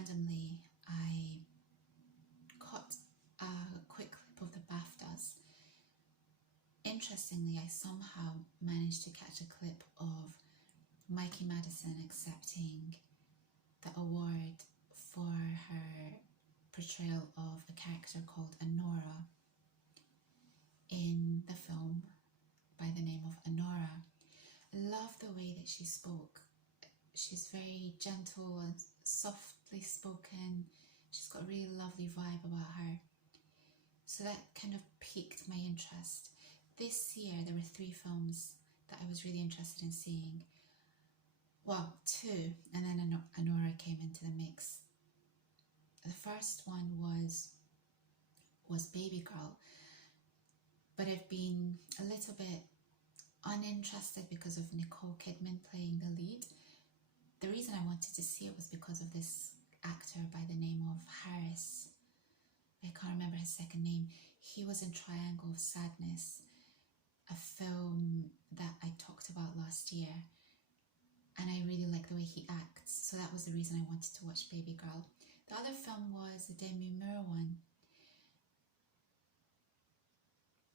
randomly I caught a quick clip of the BAFTAs. Interestingly, I somehow managed to catch a clip of Mikey Madison accepting the award for her portrayal of a character called Anora in the film by the name of Anora. I love the way that she spoke. She's very gentle and softly spoken. She's got a really lovely vibe about her. So that kind of piqued my interest. This year there were 3 films that I was really interested in seeing. Well, 2, and then Anora came into the mix. The first one was Baby Girl, but I've been a little bit uninterested because of Nicole Kidman playing the lead. The reason I wanted to see it was because of this actor by the name of Harris. I can't remember his second name. He was in Triangle of Sadness, a film that I talked about last year, and I really like the way he acts, so that was the reason I wanted to watch Baby Girl. The other film was the Demi Moore one,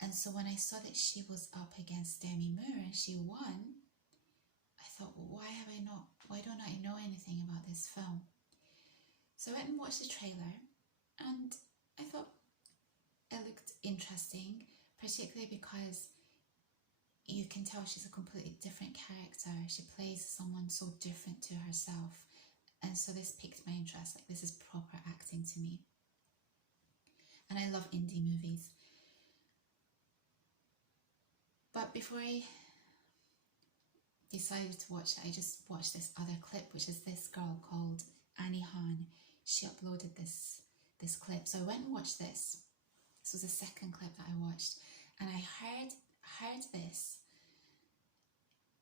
and so when I saw that she was up against Demi Moore and she won, I thought, well, why don't I know anything about this film? So I went and watched the trailer, and I thought it looked interesting, particularly because you can tell she's a completely different character. She plays someone so different to herself, and so this piqued my interest. Like, this is proper acting to me, and I love indie movies. But before I decided to watch it, I just watched this other clip, which is this girl called Annie Han. She uploaded this clip, so I went and watched this. This was the second clip that I watched, and I heard this,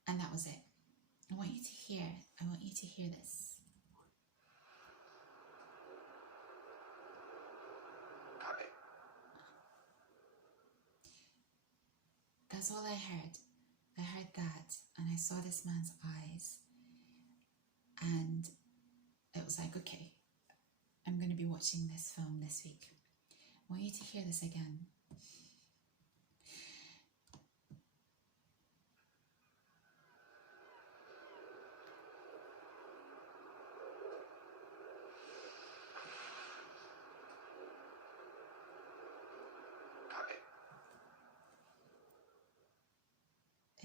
and that was it. I want you to hear this. Hi. That's all I heard. I heard that, and I saw this man's eyes, and it was like, okay, I'm going to be watching this film this week. I want you to hear this again. Hi.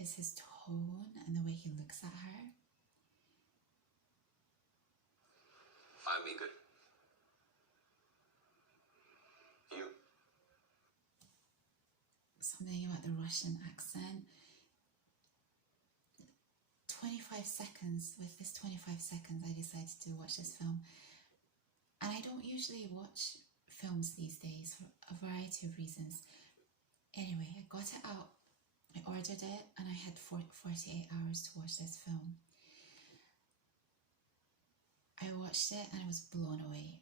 Is his tone and the way he looks at her. I'm Igor. You? Something about the Russian accent. 25 seconds, with this 25 seconds, I decided to watch this film. And I don't usually watch films these days for a variety of reasons. Anyway, I got it out, I ordered it, and I had 48 hours to watch this film. I watched it and I was blown away.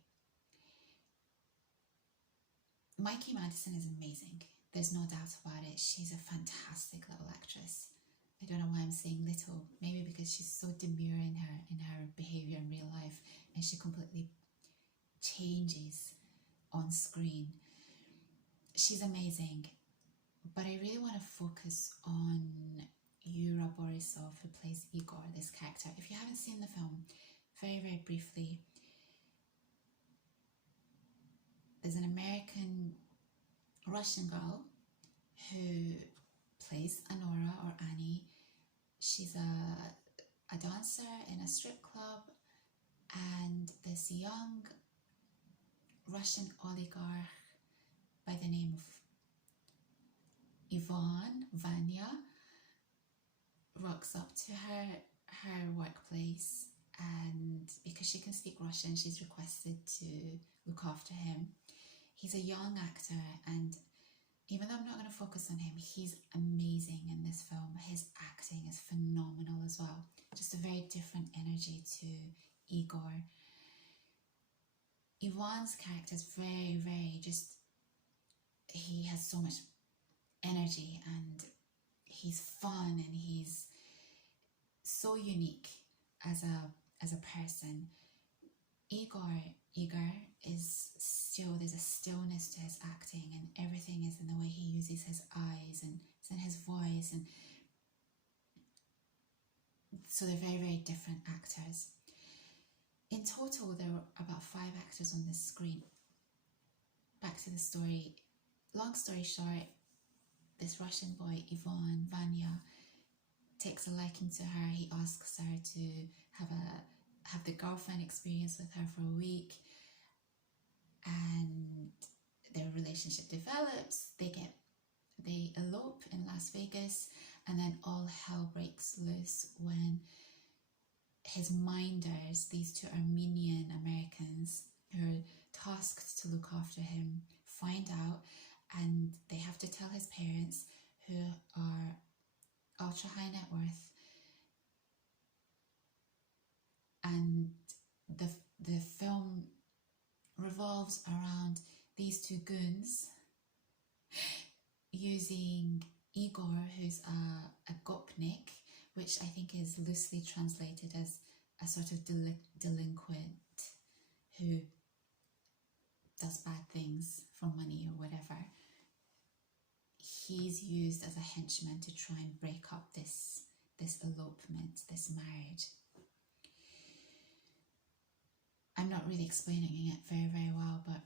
Mikey Madison is amazing. There's no doubt about it. She's a fantastic little actress. I don't know why I'm saying little. Maybe because she's so demure in her behavior in real life, and she completely changes on screen. She's amazing. But I really want to focus on Yura Borisov, who plays Igor, this character. If you haven't seen the film, very, very briefly, there's an American Russian girl who plays Anora, or Annie. She's a dancer in a strip club, and this young Russian oligarch by the name of Vanya, rocks up to her workplace, and because she can speak Russian, she's requested to look after him. He's a young actor, and even though I'm not going to focus on him, he's amazing in this film. His acting is phenomenal as well. Just a very different energy to Igor. Ivan's character is very, very he has so much energy, and he's fun, and he's so unique as a person. Igor is still, there's a stillness to his acting, and everything is in the way he uses his eyes and it's in his voice, and so they're very, very different actors. In total, there were about 5 actors on this screen. Back to the story. Long story short, this Russian boy, Ivan, Vanya, takes a liking to her. He asks her to have the girlfriend experience with her for a week, and their relationship develops. They elope in Las Vegas, and then all hell breaks loose when his minders, these 2 Armenian Americans who are tasked to look after him, find out, and they have to tell his parents, who are ultra high net worth, and the film revolves around these 2 goons using Igor, who's a gopnik, which I think is loosely translated as a sort of delinquent who does bad things for money or whatever. He's used as a henchman to try and break up this elopement, this marriage. I'm not really explaining it very, very well, but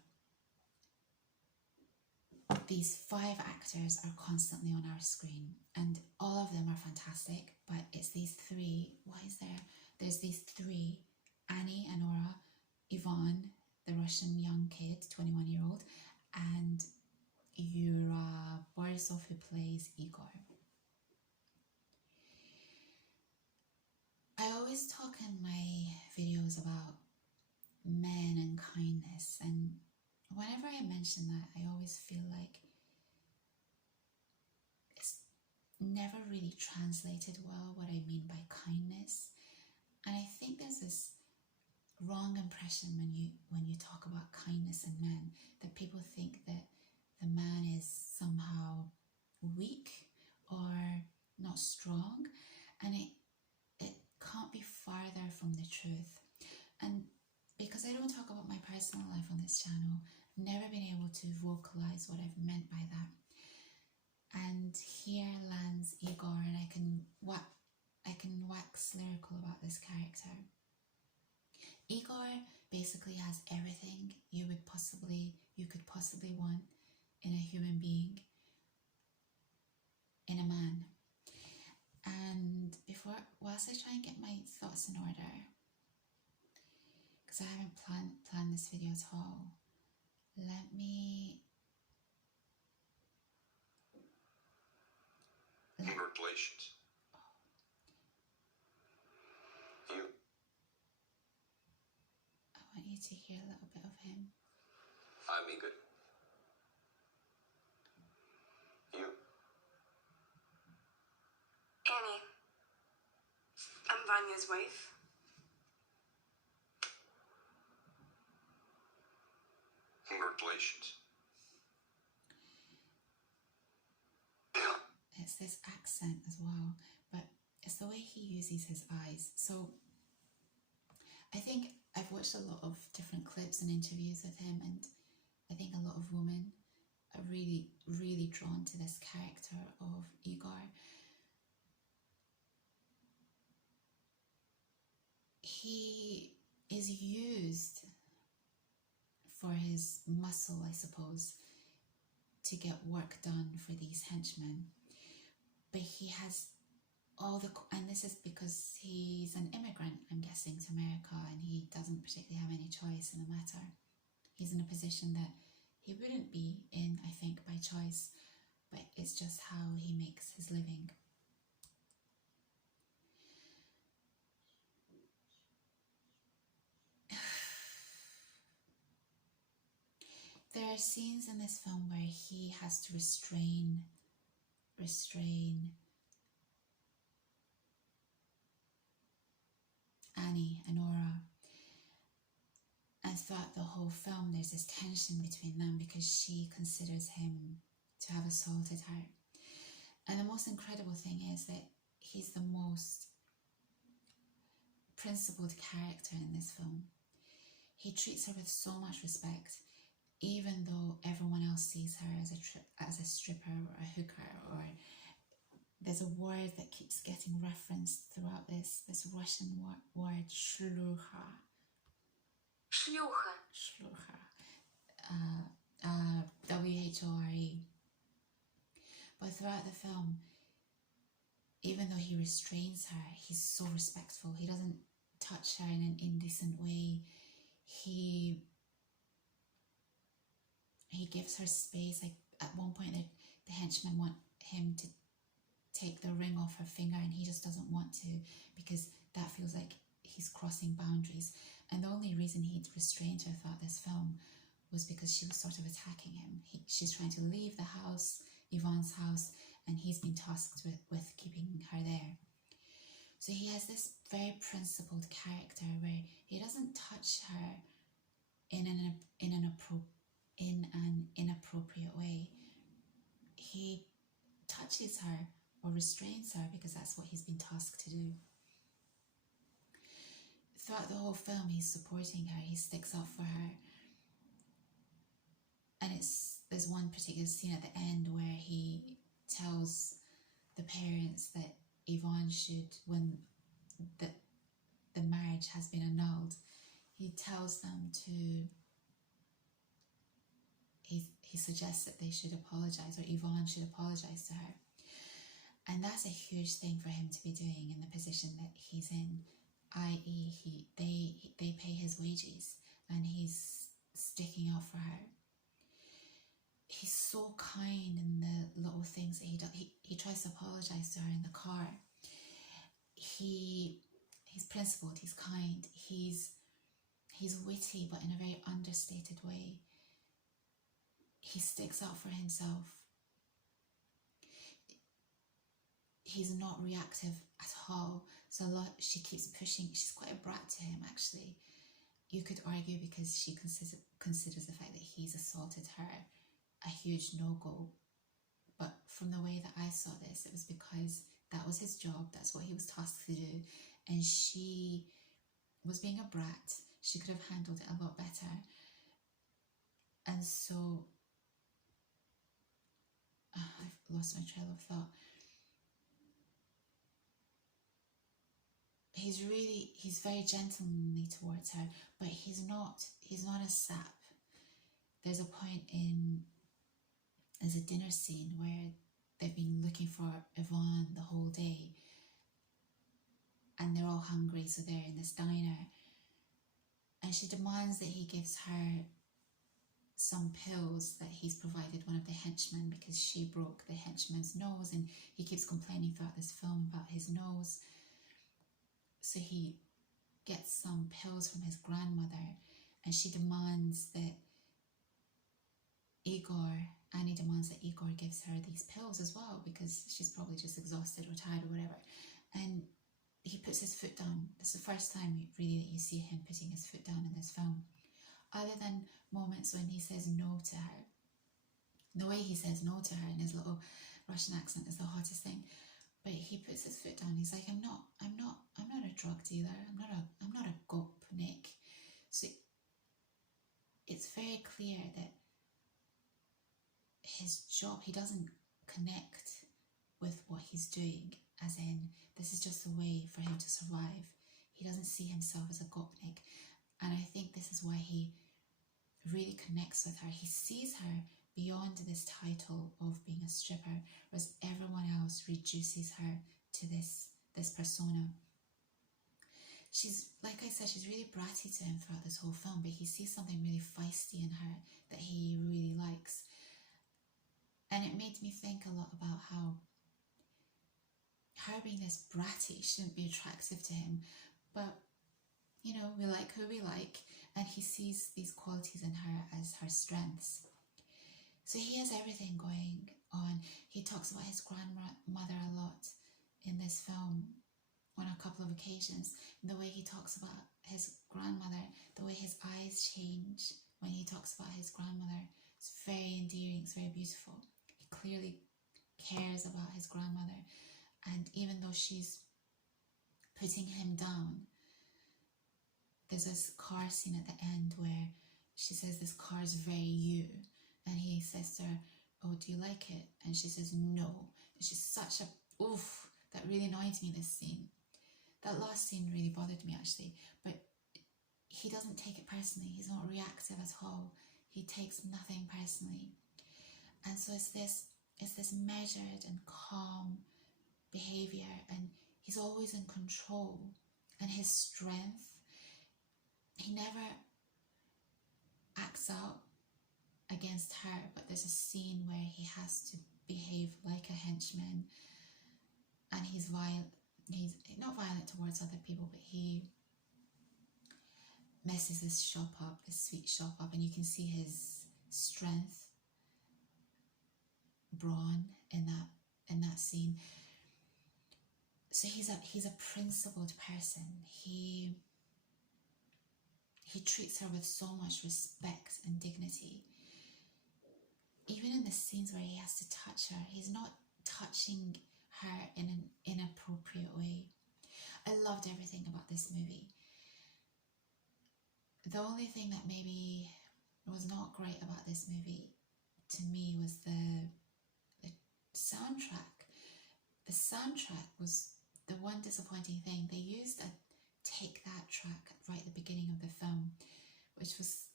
these 5 actors are constantly on our screen, and all of them are fantastic, but it's these 3. There's these 3, Annie, Anora, Ivan, the Russian young kid, 21-year-old, and Yura Borisov, who plays Igor. I always talk in my videos about men and kindness, and whenever I mention that, I always feel like it's never really translated well what I mean by kindness. And I think there's this wrong impression when you talk about kindness in men, that people think that the man is somehow weak or not strong, and it can't be farther from the truth. And because I don't talk about my personal life on this channel, I've never been able to vocalize what I've meant by that. And here lands Igor, and I can wax lyrical about this character. Igor basically has everything you could possibly want in a human being, in a man. And whilst I try and get my thoughts in order, because I haven't planned this video at all, let me Congratulations. I want you to hear a little bit of him. I'm Igor. You. Annie. I'm Vanya's wife. Congratulations. It's this accent as well, but it's the way he uses his eyes. So I think I've watched a lot of different clips and interviews with him, and I think a lot of women are really, really drawn to this character of Igor. He is used for his muscle, I suppose, to get work done for these henchmen. But he has and this is because he's an immigrant, I'm guessing, to America, and he doesn't particularly have any choice in the matter. He's in a position that he wouldn't be in, I think, by choice, but it's just how he makes his living. There are scenes in this film where he has to restrain Annie, Anora, and throughout the whole film there's this tension between them because she considers him to have assaulted her. And the most incredible thing is that he's the most principled character in this film. He treats her with so much respect, even though everyone else sees her as a stripper or a hooker, or there's a word that keeps getting referenced throughout this Russian word, shlucha. Шлюха. Shlucha. WHORE. But throughout the film, even though he restrains her, he's so respectful. He doesn't touch her in an indecent way. He gives her space. Like at one point, the henchmen want him to take the ring off her finger, and he just doesn't want to, because that feels like he's crossing boundaries. And the only reason he'd restrained her throughout this film was because she was sort of attacking him. She's trying to leave the house, Yvonne's house, and he's been tasked with keeping her there. So he has this very principled character where he doesn't touch her in an inappropriate way. He touches her or restrains her because that's what he's been tasked to do. Throughout the whole film, he's supporting her, he sticks up for her. And there's one particular scene at the end where he tells the parents that Yvonne should, when the marriage has been annulled, he tells them to, he suggests that they should apologize, or Yvonne should apologize to her. And that's a huge thing for him to be doing in the position that he's in, i.e. they pay his wages and he's sticking up for her. He's so kind in the little things that he does. He tries to apologize to her in the car. He's principled, he's kind, he's witty, but in a very understated way. He sticks up for himself. He's not reactive at all. So she keeps pushing. She's quite a brat to him, actually. You could argue because she considers the fact that he's assaulted her a huge no-go. But from the way that I saw this, it was because that was his job. That's what he was tasked to do. And she was being a brat. She could have handled it a lot better. And so, I've lost my trail of thought. He's very gentlemanly towards her, but he's not a sap. There's a point there's a dinner scene where they've been looking for Yvonne the whole day, and they're all hungry, so they're in this diner, and she demands that he gives her some pills that he's provided one of the henchmen, because she broke the henchman's nose, and he keeps complaining throughout this film about his nose. So he gets some pills from his grandmother, and she demands that Annie demands that Igor gives her these pills as well, because she's probably just exhausted or tired or whatever. And he puts his foot down. It's the first time really that you see him putting his foot down in this film, other than moments when he says no to her. The way he says no to her in his little Russian accent is the hottest thing. But he puts his foot down. He's like, I'm not a drug dealer. I'm not a gopnik. So it's very clear that his job, he doesn't connect with what he's doing, as in, this is just a way for him to survive. He doesn't see himself as a gopnik. And I think this is why he really connects with her. He sees her beyond this title of being a stripper, whereas everyone else reduces her to this persona. She's, like I said, she's really bratty to him throughout this whole film, but he sees something really feisty in her that he really likes. And it made me think a lot about how her being this bratty shouldn't be attractive to him, but you know, we like who we like, and he sees these qualities in her as her strengths. So he has everything going on. He talks about his grandmother a lot in this film on a couple of occasions. And the way he talks about his grandmother, the way his eyes change when he talks about his grandmother, it's very endearing, it's very beautiful. He clearly cares about his grandmother. And even though she's putting him down, there's this car scene at the end where she says this car is very you, and he says to her, oh, do you like it? And she says no. And she's such a oof, that really annoyed me, this scene. That last scene really bothered me actually, but he doesn't take it personally. He's not reactive at all. He takes nothing personally. And so it's this measured and calm behavior, and he's always in control. And his strength, he never acts out against her, but there's a scene where he has to behave like a henchman, and he's violent. He's not violent towards other people, but he messes this shop up, this sweet shop up, and you can see his strength, brawn in that scene. So he's a principled person. He treats her with so much respect and dignity. Even in the scenes where he has to touch her, he's not touching her in an inappropriate way. I loved everything about this movie. The only thing that maybe was not great about this movie to me was the soundtrack. The soundtrack was the one disappointing thing. They used a Take That track right at the beginning of the film, which was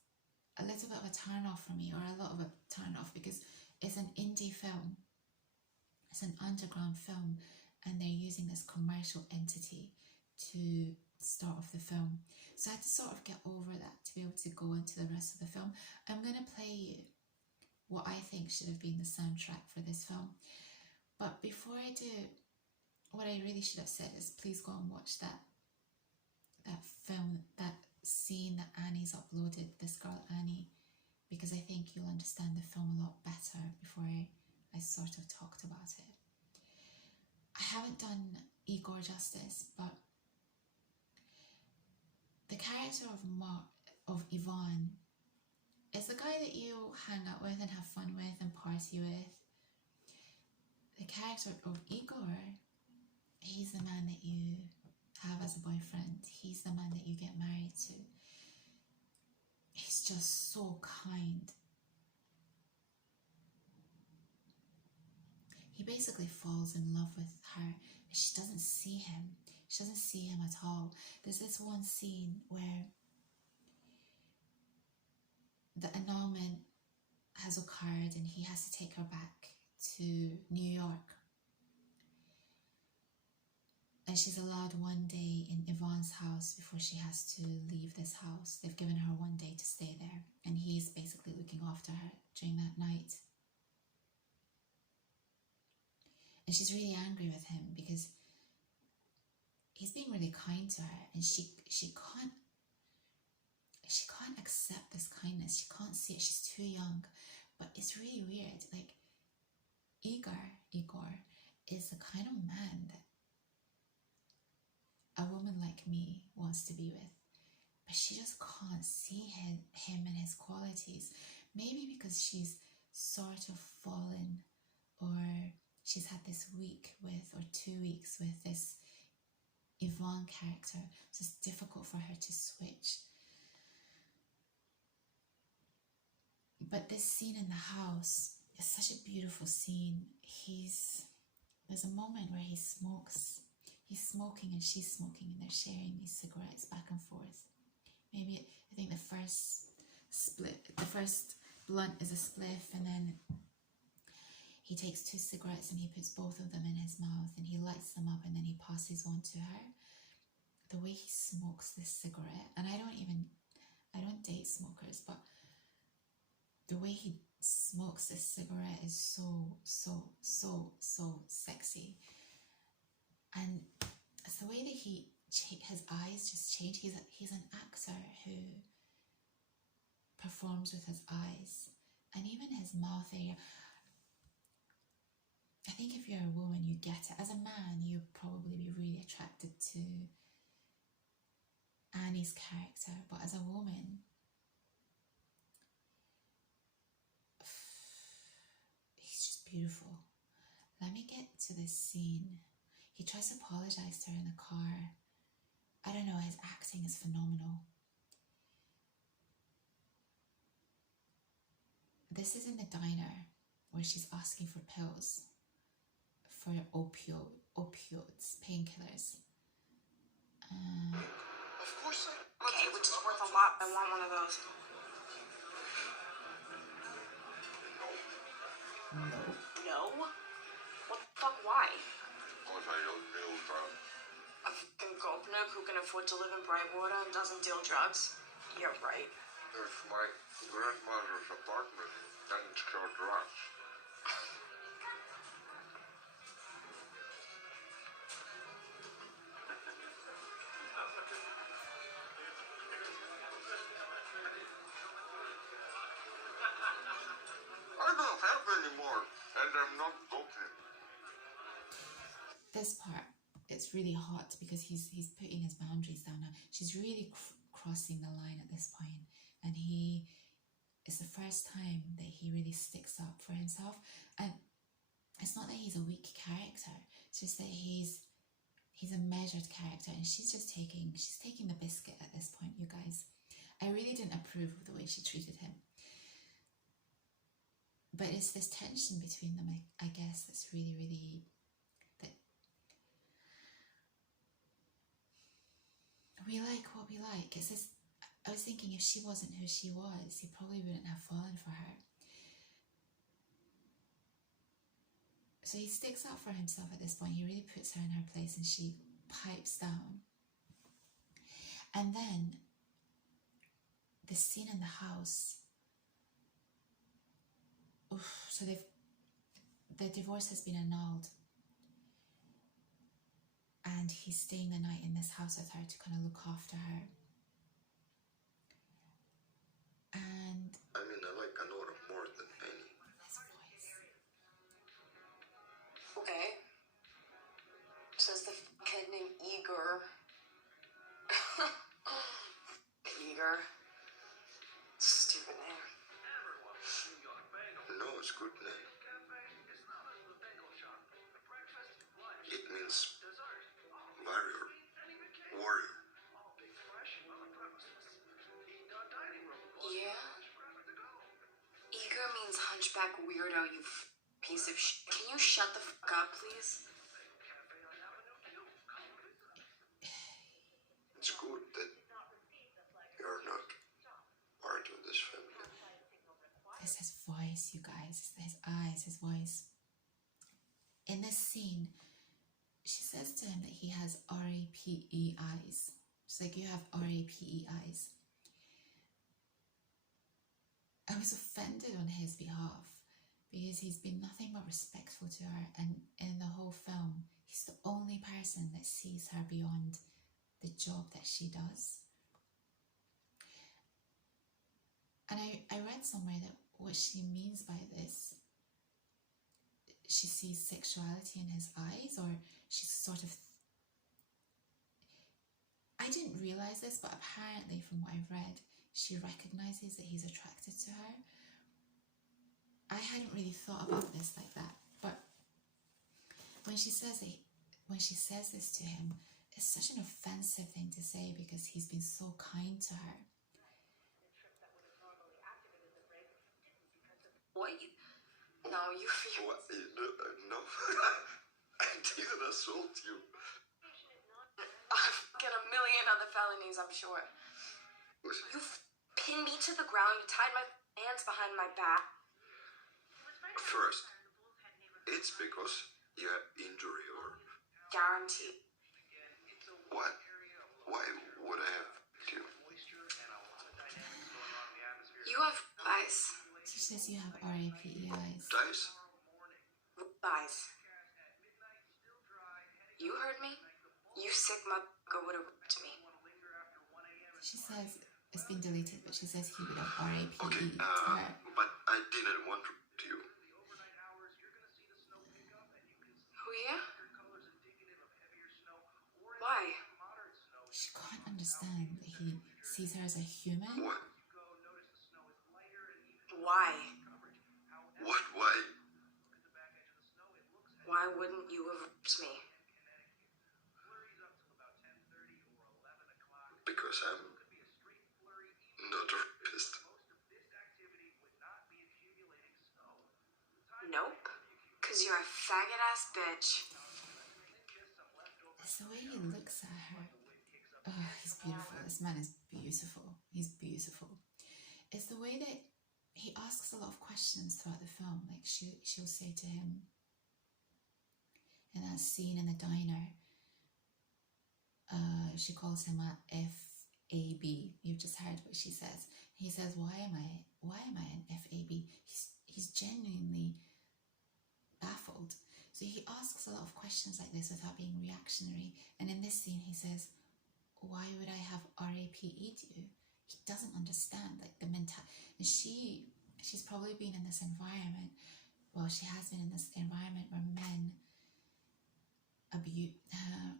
a little bit of a turn off for me, or a lot of a turn off, because it's an indie film. It's an underground film, and they're using this commercial entity to start off the film. So I had to sort of get over that to be able to go into the rest of the film. I'm going to play you what I think should have been the soundtrack for this film. But before I do, what I really should have said is please go and watch that film, that scene that Annie's uploaded, this girl Annie, because I think you'll understand the film a lot better before I sort of talked about it. I haven't done Igor justice, but the character of Ivan is the guy that you hang out with and have fun with and party with. The character of Igor, he's the man that you have as a boyfriend. He's the man that you get married to. He's just so kind. He basically falls in love with her, and she doesn't see him. She doesn't see him at all. There's this one scene where the annulment has occurred and he has to take her back to New York. And she's allowed one day in Yvonne's house before she has to leave this house. They've given her one day to stay there, and he's basically looking after her during that night. And she's really angry with him because he's being really kind to her, and she can't accept this kindness. She can't see it. She's too young. But it's really weird. Like Igor is the kind of man that a woman like me wants to be with, but she just can't see him and his qualities. Maybe because she's sort of fallen, or she's had this week with, or 2 weeks with this Yvonne character, so it's difficult for her to switch. But this scene in the house is such a beautiful scene. There's a moment where he smokes. He's smoking and she's smoking, and they're sharing these cigarettes back and forth. Maybe, I think the first blunt is a spliff, and then he takes 2 cigarettes and he puts both of them in his mouth and he lights them up, and then he passes one to her. The way he smokes this cigarette, and I don't date smokers, but the way he smokes this cigarette is so sexy. And it's the way that his eyes just change. He's an actor who performs with his eyes, and even his mouth area. I think if you're a woman, you get it. As a man, you'd probably be really attracted to Annie's character, but as a woman, he's just beautiful. Let me get to this scene. He tries to apologize to her in the car. I don't know, his acting is phenomenal. this is in the diner where she's asking for pills for opioids, painkillers. Of course I... Okay, which is worth a lot. I want one of those. No. No? What the fuck, why? Because I don't deal drugs. A fucking gopnik who can afford to live in Brightwater and doesn't deal drugs? Yeah, right. It's my grandmother's apartment. Doesn't sell drugs. I don't have any more, and I'm not broken. This part, it's really hot because he's putting his boundaries down now. She's really crossing the line at this point, and it's the first time that he really sticks up for himself. And it's not that he's a weak character, it's just that he's a measured character, and she's taking the biscuit at this point, you guys. I really didn't approve of the way she treated him. But it's this tension between them, I guess, that's really, that we like what we like. It's this, I was thinking if she wasn't who she was, he probably wouldn't have fallen for her. So he sticks up for himself at this point. He really puts her in her place, and she pipes down. And then the scene in the house. So the divorce has been annulled, and he's staying the night in this house with her to kind of look after her. And I mean, I like Anora more than any. his voice. Okay. Says the kid named Igor. Igor. Stupid name. No, it's good name. It means warrior. Yeah? Igor means hunchback weirdo, you piece of shit. Can you shut the fuck up, please? It's good that you're not part of this family. It's his voice, you guys. It's his eyes, his voice. In this scene, she says to him that he has R-A-P-E eyes. She's like, you have R-A-P-E eyes. I was offended on his behalf because he's been nothing but respectful to her, and in the whole film, he's the only person that sees her beyond the job that she does. And I read somewhere that what she means by this, she sees sexuality in his eyes, or she's sort of, I didn't realize this, but apparently from what I've read, she recognizes that he's attracted to her. I hadn't really thought about this like that, but when she says this to him, it's such an offensive thing to say because he's been so kind to her. What? No, you feel... What? No. I didn't assault you. I've got a million other felonies, I'm sure. You pinned me to the ground, you tied my hands behind my back. First, it's because you have injury or... Guaranteed. What? Why would I have to? You have eyes. She says you have R-A-P-E eyes. Dice? Eyes. You heard me? You sick motherfucker would have ripped me. She says, it's been deleted, but she says he would have R-A-P-E Okay, to her. but I didn't want to you. Oh, yeah? Why? She can't understand that he sees her as a human. What? Why? What? Why? Why wouldn't you have ripped me? Because I'm not a rapist. Because you're a faggot ass bitch. It's the way he looks at her. Oh, he's beautiful. This man is beautiful. He's beautiful. It's the way that he asks a lot of questions throughout the film. Like she'll say to him in that scene in the diner, she calls him a FAB. You've just heard what she says. He says, why am I an FAB? He's genuinely baffled. So he asks a lot of questions like this without being reactionary. And in this scene, he says, why would I have RAPE'd you? He doesn't understand like the mentality. And she's probably been in this environment. Well, she has been in this environment where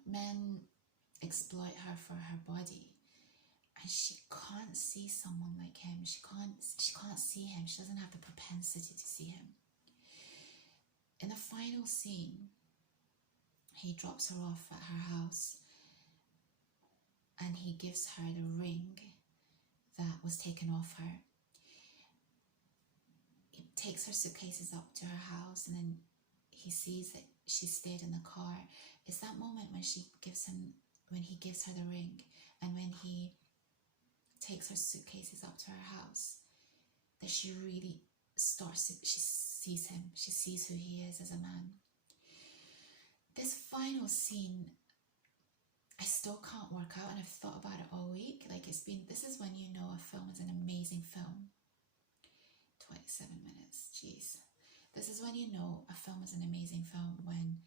men exploit her for her body, and she can't see someone like him. She can't see him. She doesn't have the propensity to see him. In the final scene, he drops her off at her house and he gives her the ring that was taken off her. He takes her suitcases up to her house, and then he sees that she stayed in the car. It's that moment when he gives her the ring, and when he takes her suitcases up to her house, that she really she sees him. She sees who he is as a man. This final scene, I still can't work out, and I've thought about it all week. Like, this is when you know a film is an amazing film. 27 minutes, jeez. This is when you know a film is an amazing film, when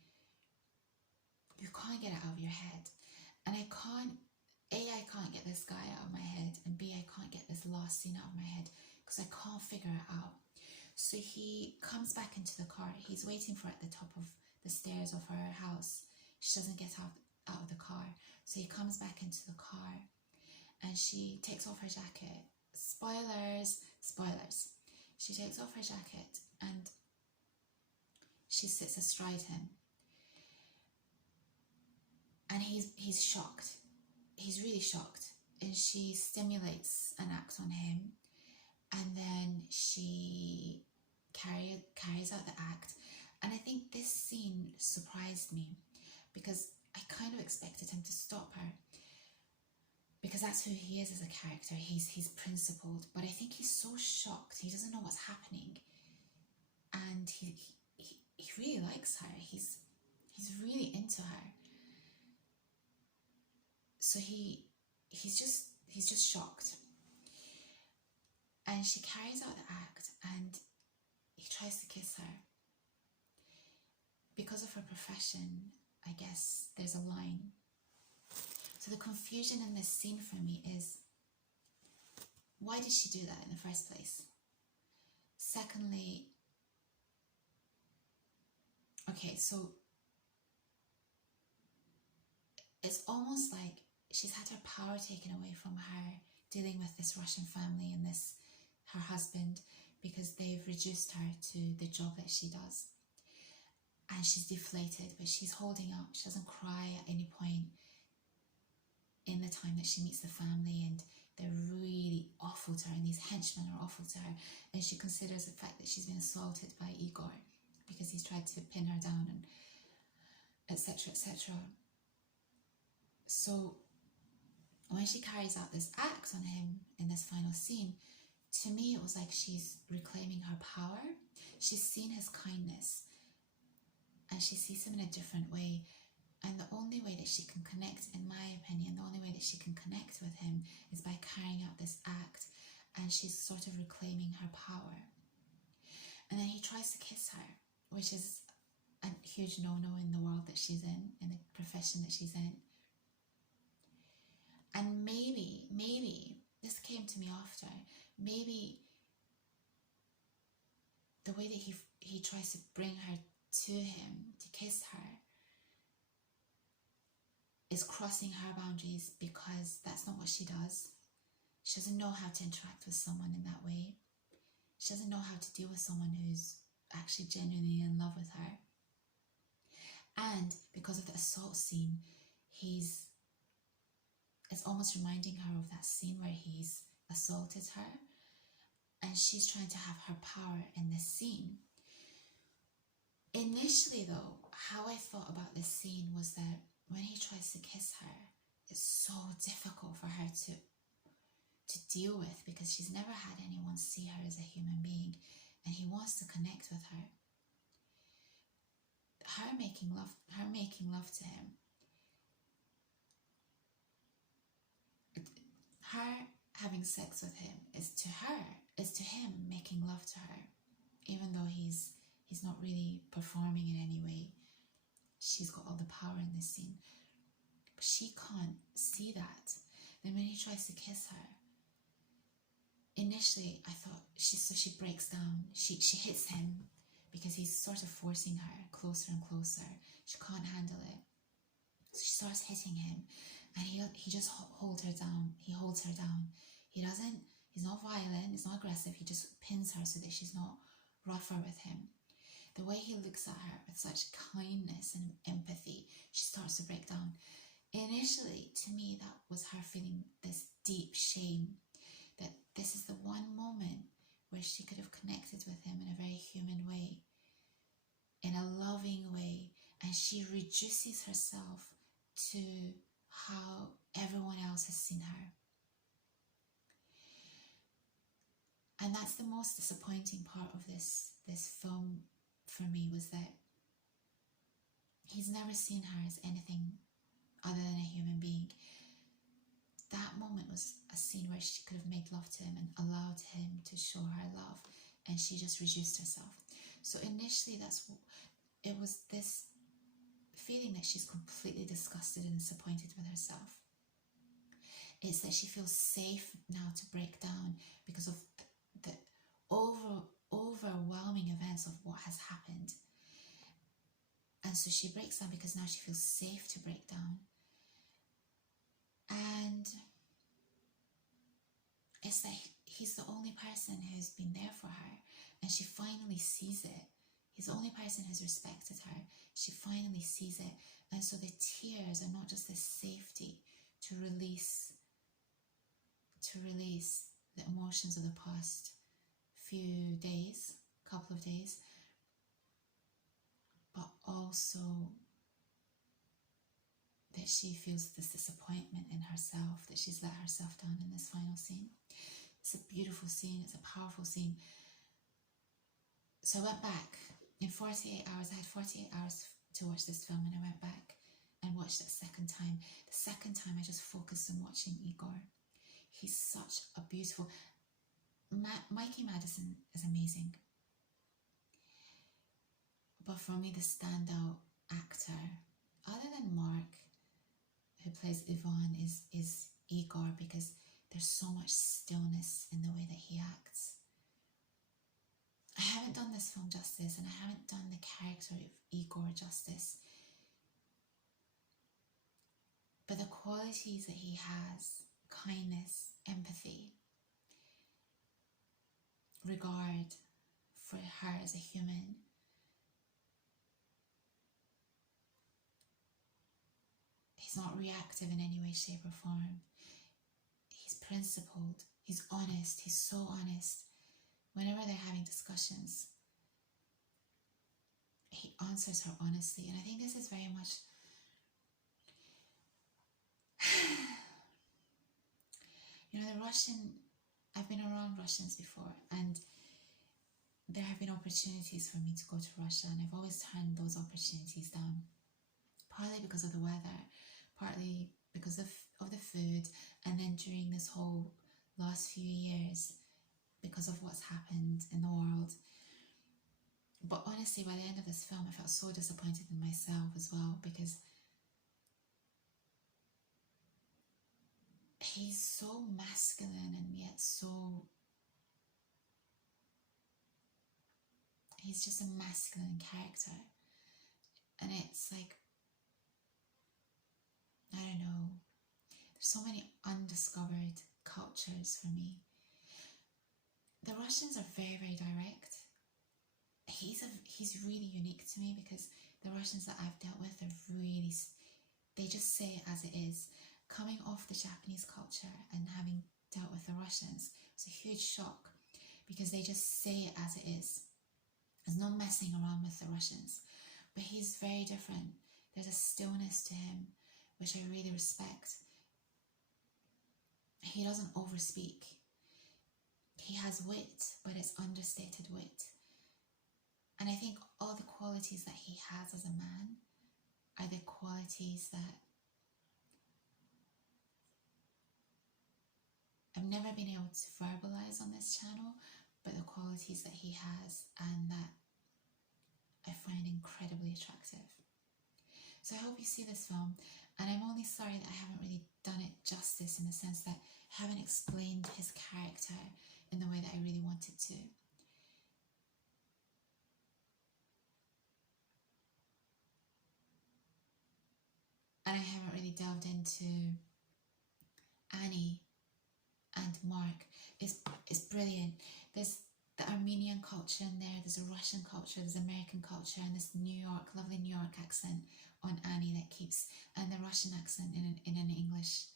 you can't get it out of your head. And I can't get this guy out of my head, and B, I can't get this last scene out of my head because I can't figure it out. So he comes back into the car. He's waiting for her at the top of the stairs of her house. She doesn't get out of the car. So he comes back into the car and she takes off her jacket. Spoilers. She takes off her jacket and she sits astride him. And he's shocked. He's really shocked. And she stimulates an act on him. And then she carries out the act. And I think this scene surprised me because I kind of expected him to stop her, because that's who he is as a character. He's principled, but I think he's so shocked. He doesn't know what's happening, and he really likes her. He's really into her. So he's just shocked, and she carries out the act, and he tries to kiss her. Because of her profession, I guess there's a line. So the confusion in this scene for me is, why did she do that in the first place? Secondly, okay, so it's almost like she's had her power taken away from her dealing with this Russian family and her husband, because they've reduced her to the job that she does. And she's deflated, but she's holding up. She doesn't cry at any point in the time that she meets the family, and they're really awful to her, and these henchmen are awful to her. And she considers the fact that she's been assaulted by Igor because he's tried to pin her down, and etc., etc. So when she carries out this act on him in this final scene, to me it was like she's reclaiming her power. She's seen his kindness, and she sees him in a different way. And the only way that she can connect, in my opinion, the only way that she can connect with him is by carrying out this act. And she's sort of reclaiming her power. And then he tries to kiss her, which is a huge no-no in the world that she's in the profession that she's in. And maybe, this came to me after, maybe the way that he tries to bring her to him, to kiss her, is crossing her boundaries, because that's not what she does. She doesn't know how to interact with someone in that way. She doesn't know how to deal with someone who's actually genuinely in love with her. And because of the assault scene, it's almost reminding her of that scene where he's assaulted her, and she's trying to have her power in this scene. Initially though, how I thought about this scene was that when he tries to kiss her, it's so difficult for her to deal with, because she's never had anyone see her as a human being, and he wants to connect with her. Her making love to him, her having sex with him is to him making love to her, even though he's not really performing in any way. She's got all the power in this scene, but she can't see that. Then when he tries to kiss her, initially I thought she breaks down. She hits him because he's sort of forcing her closer and closer. She can't handle it, so she starts hitting him, and he just holds her down. He holds her down. He's not violent, he's not aggressive. He just pins her so that she's not rougher with him. The way he looks at her with such kindness and empathy, she starts to break down. Initially, to me, that was her feeling this deep shame, that this is the one moment where she could have connected with him in a very human way, in a loving way, and she reduces herself to how everyone else has seen her. And that's the most disappointing part of this film for me, was that he's never seen her as anything other than a human being. That moment was a scene where she could have made love to him and allowed him to show her love, and she just reduced herself. So initially it was this feeling that she's completely disgusted and disappointed with herself. It's that she feels safe now to break down because of the overwhelming events of what has happened. And so she breaks down because now she feels safe to break down. And it's like he's the only person who's been there for her, and she finally sees it. He's the only person who's respected her. She finally sees it. And so the tears are not just this safety to release the emotions of the past couple of days, but also that she feels this disappointment in herself, that she's let herself down in this final scene. It's a beautiful scene, it's a powerful scene. So I went back in 48 hours. I had 48 hours to watch this film, and I went back and watched it a second time. The second time I just focused on watching Igor. He's such a beautiful... Mikey Madison is amazing. But for me, the standout actor, other than Mark, who plays Ivan, is Igor, because there's so much stillness in the way that he acts. I haven't done this film justice, and I haven't done the character of Igor justice. But the qualities that he has, kindness, empathy, regard for her as a human, he's not reactive in any way, shape or form. He's principled, he's honest, he's so honest. Whenever they're having discussions, he answers her honestly. And I think this is very much... I've been around Russians before, and there have been opportunities for me to go to Russia, and I've always turned those opportunities down. Partly because of the weather, partly because of the food, and then during this whole last few years, because of what's happened in the world. But honestly, by the end of this film, I felt so disappointed in myself as well, because he's so masculine and yet so... he's just a masculine character. And it's like, I don't know, there's so many undiscovered cultures for me. The Russians are very, very direct. He's really unique to me, because the Russians that I've dealt with are really... they just say it as it is. Coming off the Japanese culture and having dealt with the Russians, it's a huge shock, because they just say it as it is. There's no messing around with the Russians. But he's very different. There's a stillness to him, which I really respect. He doesn't overspeak. He has wit, but it's understated wit. And I think all the qualities that he has as a man are the qualities that I've never been able to verbalize on this channel, but the qualities that he has and that I find incredibly attractive. So I hope you see this film, and I'm only sorry that I haven't really done it justice in the sense that I haven't explained his character in the way that I really wanted to. And I haven't really delved into Annie and Mark. It's brilliant. There's the Armenian culture in there, there's a Russian culture, there's American culture, and this lovely New York accent on Annie that keeps, and the Russian accent in an English,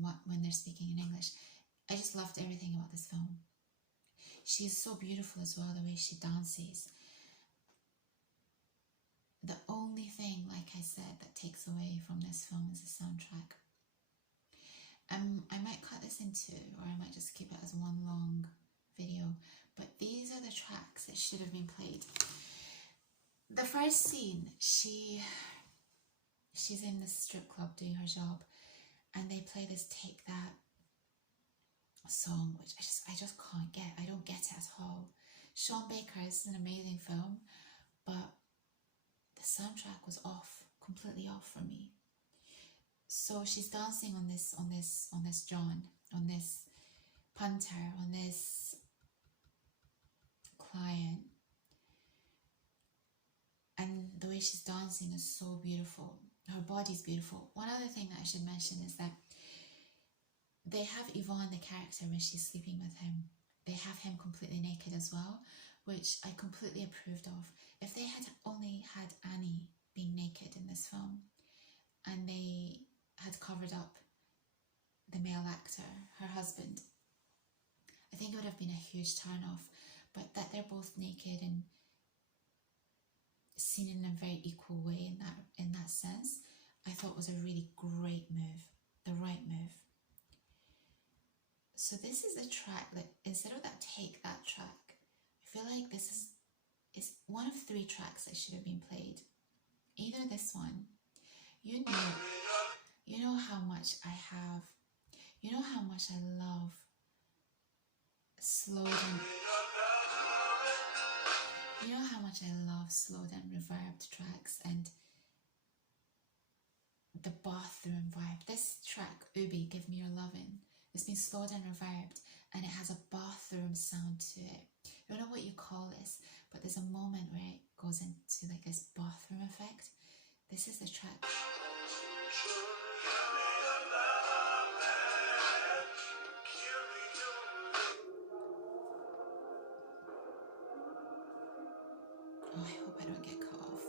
when they're speaking in English. I just loved everything about this film. She's so beautiful as well, the way she dances. The only thing, like I said, that takes away from this film is the soundtrack. I might cut this in two, or I might just keep it as one long video, but these are the tracks that should have been played. The first scene, she's in the strip club doing her job, and they play this Take That song, which I just can't get. I don't get it at all. Sean Baker, this is an amazing film, but the soundtrack was off, completely off for me. So she's dancing on this John, on this punter, on this client, and the way she's dancing is so beautiful. Her body's beautiful. One other thing that I should mention is that they have Yvonne, the character, when she's sleeping with him. They have him completely naked as well, which I completely approved of. If they had only had Annie being naked in this film, and they had covered up the male actor, her husband, I think it would have been a huge turn off. But that they're both naked and seen in a very equal way in that sense, I thought was a really great move, the right move. So this is a track that, instead of that Take That track, I feel like this is one of three tracks that should have been played. Either this one, you know how much I have, you know how much I love slow down, you know how much I love slow down reverbed tracks and the bathroom vibe. This track, Ubi, Give Me Your Lovin', it's been slowed and reverbed, and it has a bathroom sound to it. I don't know what you call this, but there's a moment where it goes into like this bathroom effect. This is the track. Oh, I hope I don't get cut off.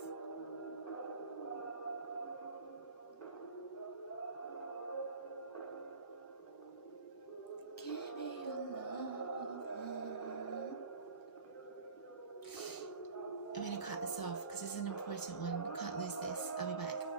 Give me your love. I'm going to cut this off because this is an important one. Can't lose this. I'll be back.